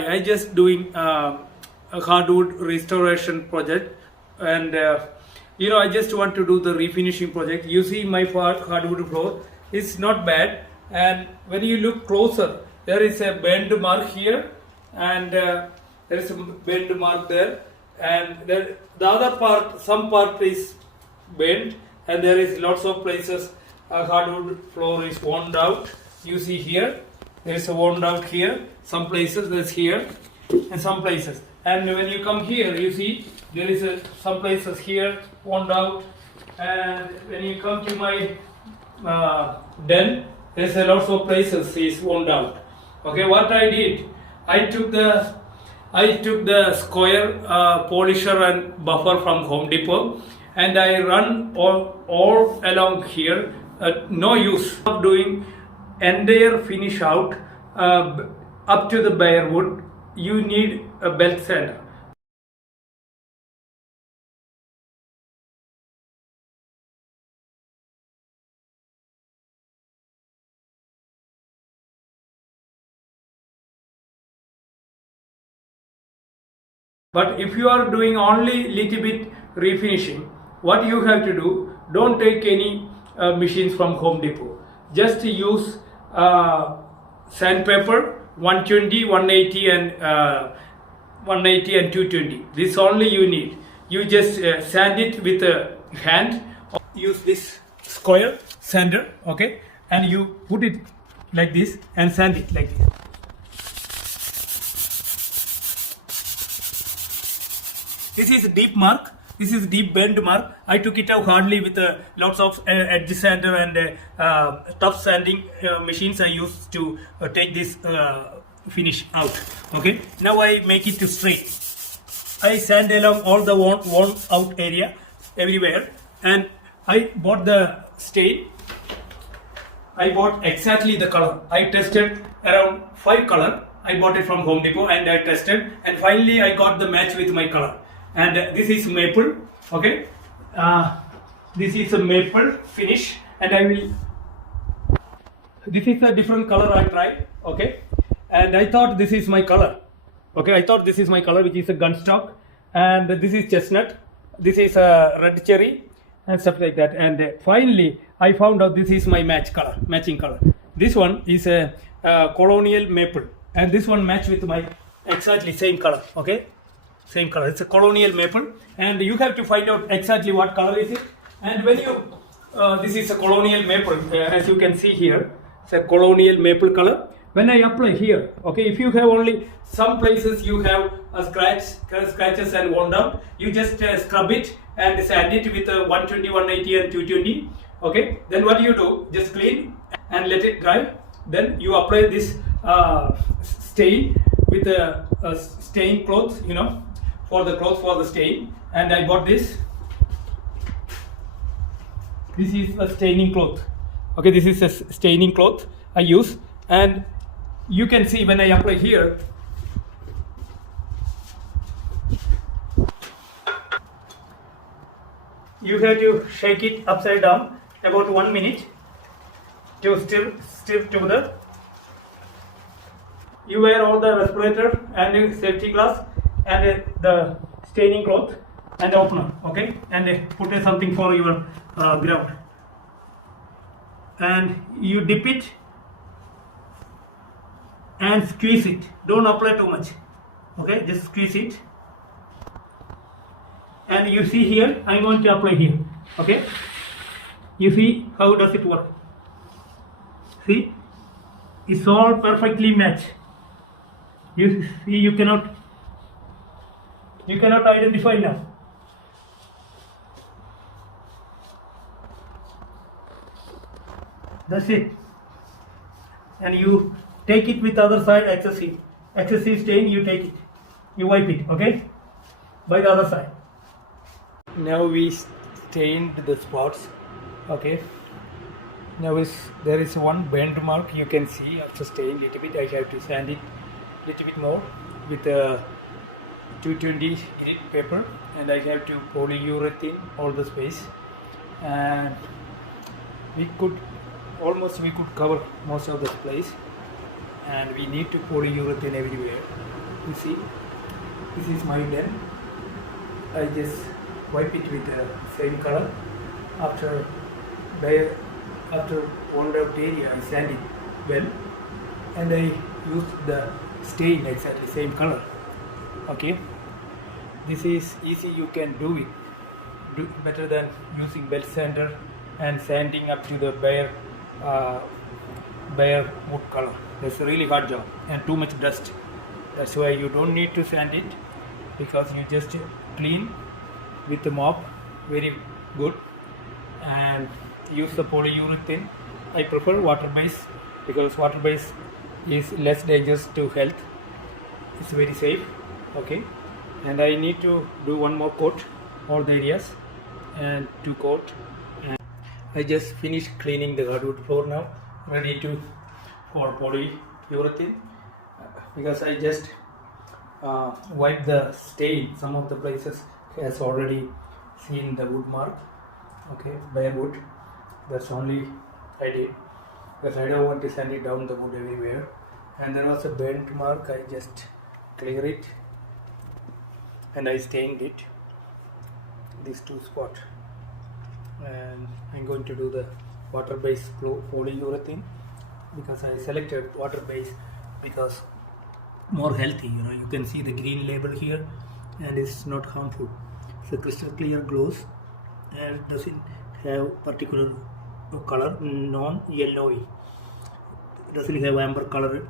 I just doing a hardwood restoration project, and I just want to do the refinishing project. You see my hardwood floor is not bad, and when you look closer, there is a bend mark here, and there is a bend mark there, and the other part, some part is bent, and there is lots of places hardwood floor is worn out. You see here, there is a worn out here, some places there's here, and some places. And when you come here, you see there is some places here worn out, and when you come to my den, there's a lots of places is worn out. Okay, what I did, I took the square polisher and buffer from Home Depot, and I run all along here. No use of doing entire finish out up to the bare wood. You need a belt sander. But if you are doing only little bit refinishing, what you have to do, don't take any machines from Home Depot. Just use sandpaper 120, 180 and 180 and 220. This only you need. You just sand it with a hand. Use this square sander, okay, and you put it like this and sand it like this. This is deep mark. This is deep bend mark. I took it out hardly with lots of edge sander and tough sanding machines I used to take this finish out. Okay. Now I make it to straight. I sand along all the worn out area everywhere, and I bought the stain. I bought exactly the color. I tested around 5 color. I bought it from Home Depot and I tested, and finally I got the match with my color. And this is maple, okay, this is a maple finish, and this is a different color I tried, okay, and I thought this is my color, okay, which is a gunstock, and this is chestnut, this is a red cherry and stuff like that, and finally I found out this is my matching color. This one is a colonial maple, and this one match with my exactly same color, okay. Same color. It's a colonial maple, and you have to find out exactly what color is it. And when you this is a colonial maple, as you can see here, it's a colonial maple color. When I apply here, okay, if you have only some places you have a scratches and worn down, you just scrub it and sand it with 120, 180 and 220. Okay, then what you do, just clean and let it dry. Then you apply this stain with a stain cloth, for the stain, and I bought this. This is a staining cloth. Okay, this is a staining cloth I use, and you can see when I apply here, you have to shake it upside down about 1 minute to stir to the. You wear all the respirator and safety glass and the staining cloth and opener, okay, and put something for your ground, and you dip it and squeeze it. Don't apply too much, okay, just squeeze it. And you see here, I'm going to apply here, okay. You see how does it work? See, it's all perfectly matched. You see, you cannot identify now. That's it. And you take it with other side excessive stain, you take it, you wipe it, okay, by the other side. Now we stained the spots, okay. Now there is one bend mark you can see after staining little bit. I have to sand it little bit more with a 220 grit paper, and I have to polyurethane all the space, and we could cover most of this place, and we need to polyurethane everywhere. You see, this is my den. I just wipe it with the same color. After worn out area, I sand it well, and I use the stain exactly same color. Okay, this is easy. You can do it better than using belt sander and sanding up to the bare wood color. That's a really hard job and too much dust. That's why you don't need to sand it, because you just clean with the mop very good and use the polyurethane. I prefer water-based because water-based is less dangerous to health. It's very safe. Okay, and I need to do one more coat all the areas and two coat. And I just finished cleaning the hardwood floor now, ready to for polyurethane, because I just wiped the stain. Some of the places has already seen the wood mark. Okay, bare wood. That's only I did, because I don't want to sand it down the wood everywhere. And there was a burnt mark. I just clear it and I stained it, these two spots. And I'm going to do the water-based polyurethane, because I selected water-based because more healthy. You can see the green label here, and it's not harmful. It's a crystal clear gloss and it doesn't have particular color, non-yellowy. It doesn't have amber color.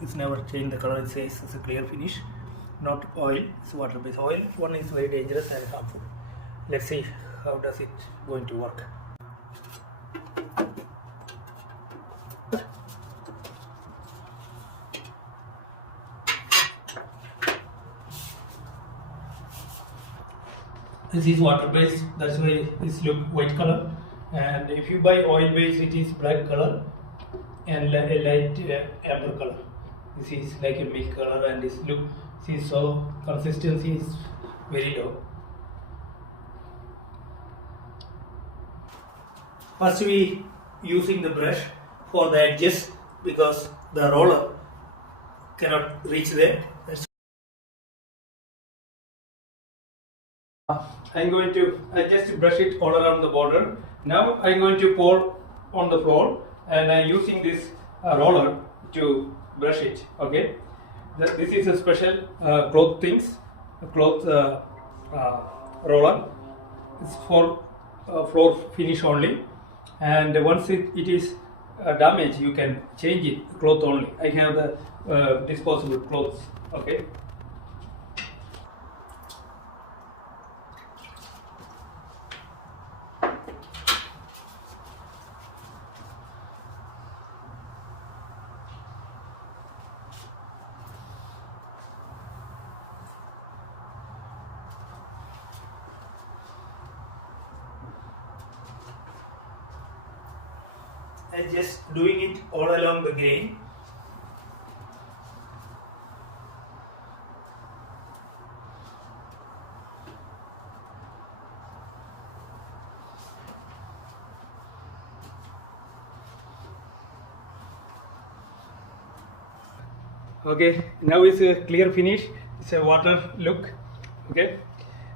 It's never changed the color. It says it's a clear finish, not oil. It's water-based. Oil one is very dangerous and harmful. Let's see how does it going to work. This is water-based, that's why it's look white color. And if you buy oil-based, it is black color and a light amber color. This is like a milk color, and this look, see, so consistency is very low. First we using the brush for the edges, because the roller cannot reach there. I just brush it all around the border. Now I'm going to pour on the floor, and I'm using this roller to brush it. Okay, this is a special cloth roller. It's for floor finish only, and once it is damaged, you can change it cloth only. I have the disposable clothes. Okay. And just doing it all along the grain. Okay, now it's a clear finish. It's a water look. Okay,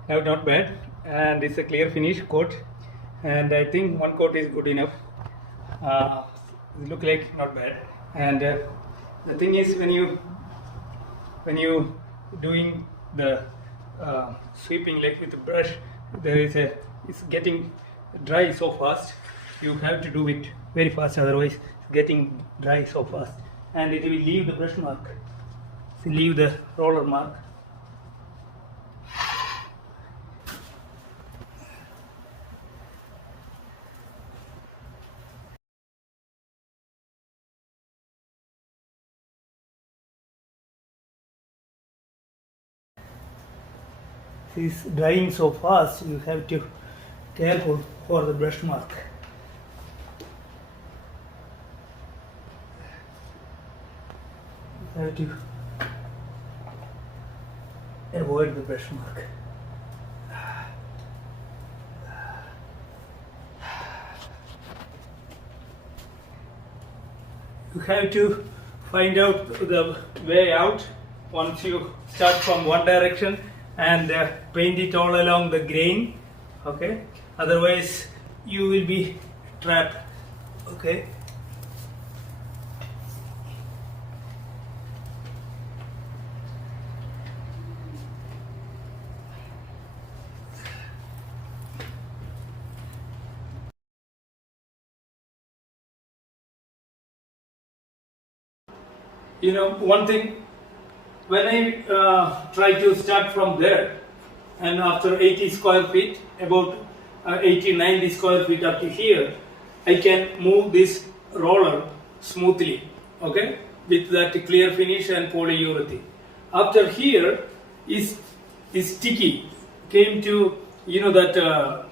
now not bad, and it's a clear finish coat, and I think one coat is good enough. It look like not bad. And the thing is, when you doing the sweeping like with the brush, it's getting dry so fast. You have to do it very fast, otherwise it's getting dry so fast, and it will leave the brush mark, leave the roller mark. It's drying so fast, you have to careful for the brush mark. You have to avoid the brush mark. You have to find out the way out once you start from one direction and paint it all along the grain, okay, otherwise you will be trapped, okay. You know, one thing, when I try to start from there, and after 80 square feet, about 80, 90 square feet up to here, I can move this roller smoothly, okay, with that clear finish and polyurethane. After here is sticky, came to, you know, that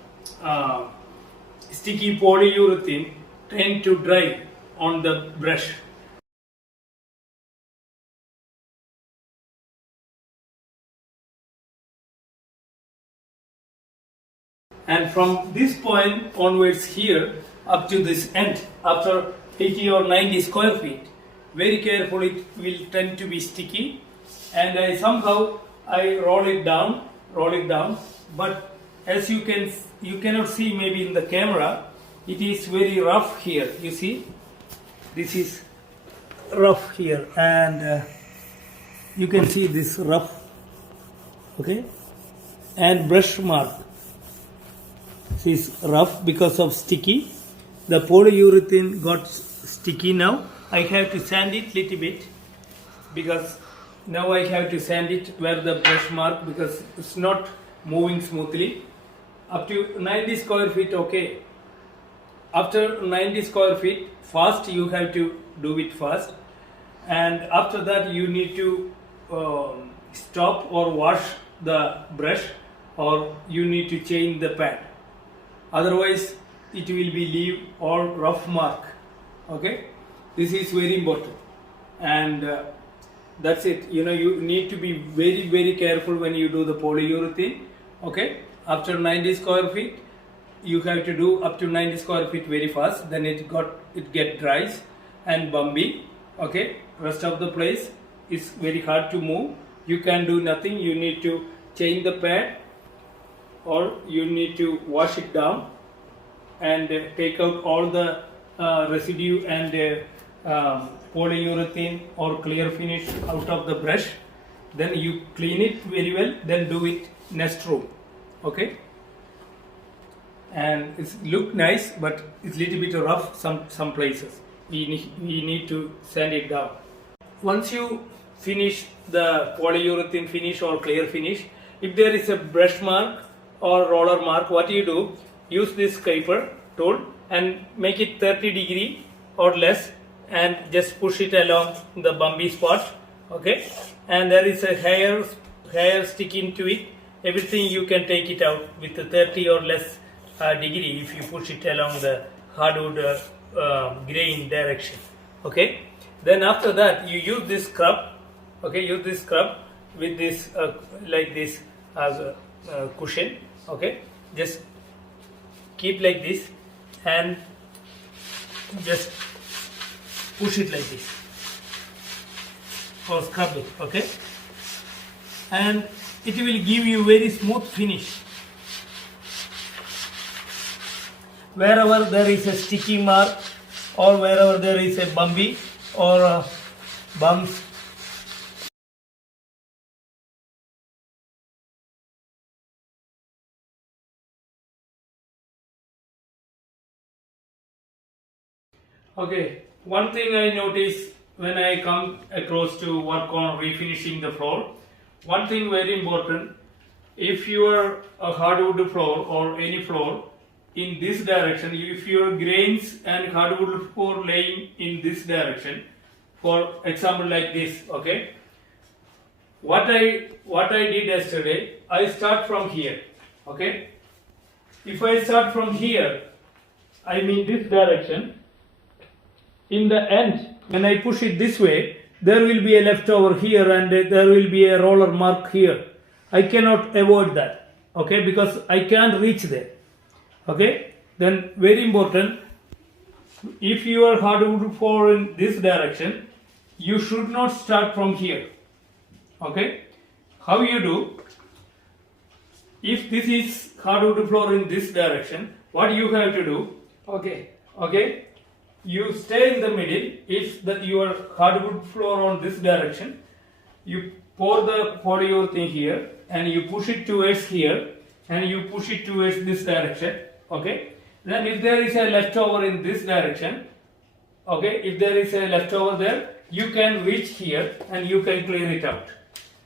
sticky polyurethane tend to dry on the brush. And from this point onwards here up to this end, after 80 or 90 square feet, very careful, it will tend to be sticky, and I roll it down, but as you cannot see maybe in the camera, it is very rough here. You see, this is rough here, and you can see this rough, okay, and brush mark. This is rough because of sticky. The polyurethane got sticky now. I have to sand it little bit, because now I have to sand it where the brush mark, because it's not moving smoothly. Up to 90 square feet, okay. After 90 square feet, fast, you have to do it fast, and after that you need to stop or wash the brush, or you need to change the pad. Otherwise it will be leave all rough mark, okay. This is very important, and that's it. You know, you need to be very, very careful when you do the polyurethane, okay. After 90 square feet, you have to do up to 90 square feet very fast, then it get dries and bumpy, okay. Rest of the place is very hard to move. You can do nothing. You need to change the pad, or you need to wash it down and take out all the residue and polyurethane or clear finish out of the brush. Then you clean it very well, then do it next room, okay. And it look nice, but it's little bit rough some places. We need to sand it down. Once you finish the polyurethane finish or clear finish, if there is a brush mark or roller mark, what you do, use this scraper tool and make it 30° or less, and just push it along the bumpy spot, okay. And there is a hair sticking to it. Everything you can take it out with the 30 or less degree if you push it along the hardwood grain direction, okay. Then after that you use this scrub, okay, use this scrub with this like this as a cushion, okay. Just keep like this and just push it like this or scrub it, okay, and it will give you very smooth finish. Wherever there is a sticky mark, or wherever there is a bumpy or bumps, okay. One thing I notice when I come across to work on refinishing the floor, one thing very important, if you are a hardwood floor or any floor in this direction, if your grains and hardwood floor laying in this direction, for example like this, okay, what I did yesterday, I start from here, okay. If I start from here, I mean this direction, in the end when I push it this way, there will be a leftover here and there will be a roller mark here. I cannot avoid that, okay, because I can't reach there, okay. Then very important, if you are hardwood floor in this direction, you should not start from here. Okay, how you do? If this is hardwood floor in this direction, what you have to do? Okay, you stay in the middle. If your hardwood floor on this direction, you pour the polyurethane here and you push it towards here and you push it towards this direction. Okay, then if there is a leftover in this direction, okay, if there is a leftover there, you can reach here and you can clear it out.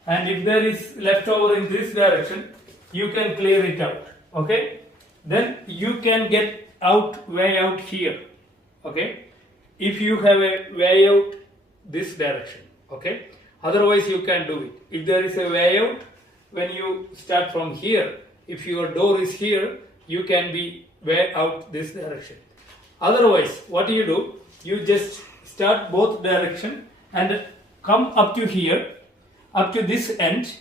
And if there is leftover in this direction, you can clear it out. Okay, then you can get way out here. Okay, if you have a way out this direction. Okay, otherwise you can do it. If there is a way out, when you start from here, if your door is here, you can be way out this direction. Otherwise, what do? You just start both direction and come up to here, up to this end.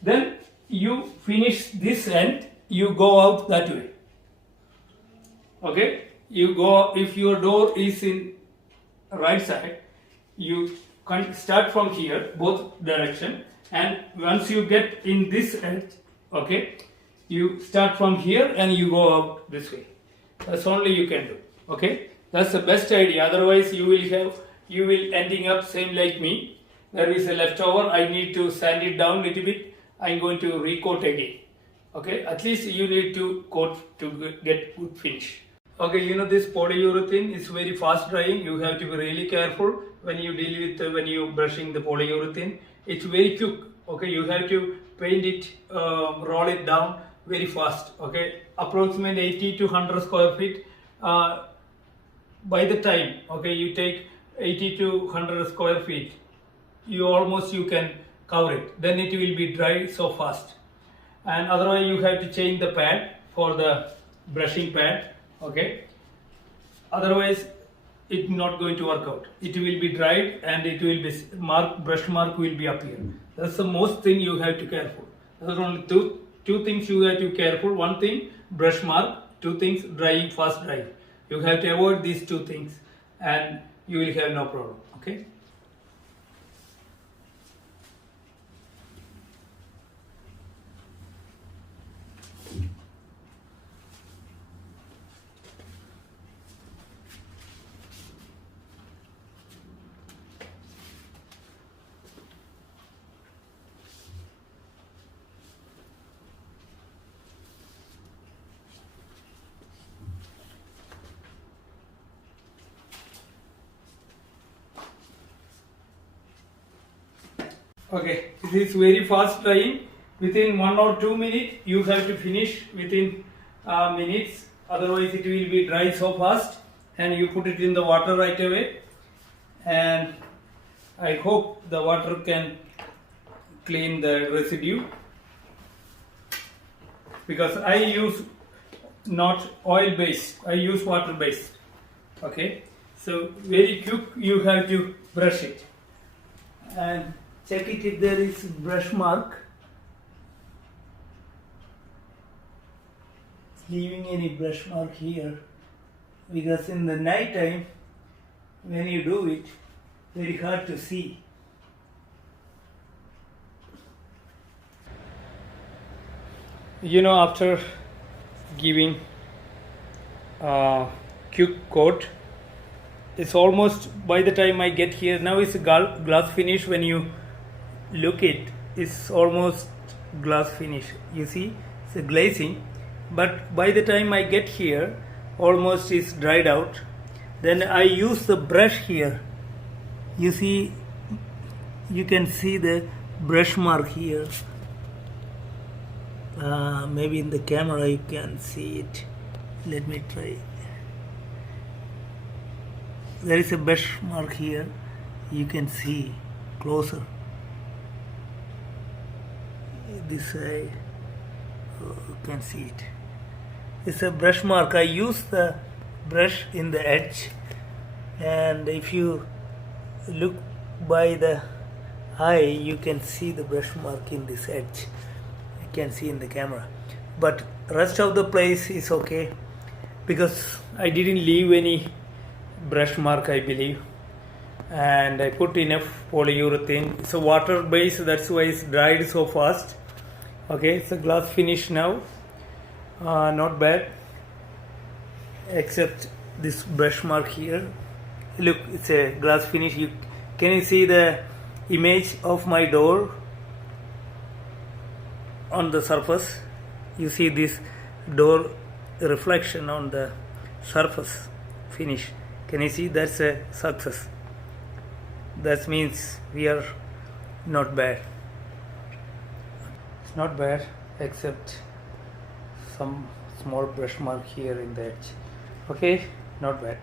Then you finish this end, you go out that way. Okay, you go, if your door is in right side, you can start from here, both direction, and once you get in this end, okay, you start from here and you go out this way. That's only you can do. Okay, that's the best idea. Otherwise you will ending up same like me. There is a leftover, I need to sand it down little bit, I'm going to recoat again. Okay, at least you need to coat to get good finish. Okay, this polyurethane is very fast drying. You have to be really careful when you deal with when you brushing the polyurethane. It's very quick. Okay, you have to paint it, roll it down very fast. Okay, approximately 80 to 100 square feet. By the time, okay, you take 80 to 100 square feet, you can cover it. Then it will be dry so fast. And otherwise you have to change the pad for the brushing pad. Okay, otherwise it's not going to work out. It will be dried and it will be brush mark will be appear. That's the most thing you have to careful. There's only two things you have to careful. One thing, brush mark. Two things, drying, fast drying. You have to avoid these two things and you will have no problem. Okay. Okay, this is very fast drying. Within 1 or 2 minutes, you have to finish within minutes. Otherwise, it will be dry so fast. And you put it in the water right away. And I hope the water can clean the residue. Because I use not oil based, I use water based. Okay, so very quick you have to brush it. And check it if there is brush mark. Leaving any brush mark here, because in the night time when you do it, very hard to see. After giving quick coat, it's almost, by the time I get here, now it's a glass finish. When you look it's almost glass finish. You see, it's a glazing. But by the time I get here, almost it's dried out. Then I use the brush here. You see, you can see the brush mark here. Maybe in the camera you can see it. Let me try. There is a brush mark here. You can see closer. This side, you can see it. It's a brush mark. I use the brush in the edge, and if you look by the eye, you can see the brush mark in this edge. You can see in the camera, but rest of the place is okay because I didn't leave any brush mark, I believe. and I put enough polyurethane. It's a water based, that's why it's dried so fast. Okay, it's a glass finish now. Not bad, except this brush mark here. Look, it's a glass finish. Can you see the image of my door on the surface? You see this door reflection on the surface finish. Can you see? That's a success. That means we are not bad. It's not bad, except some small brush mark here in the edge. Okay, not bad.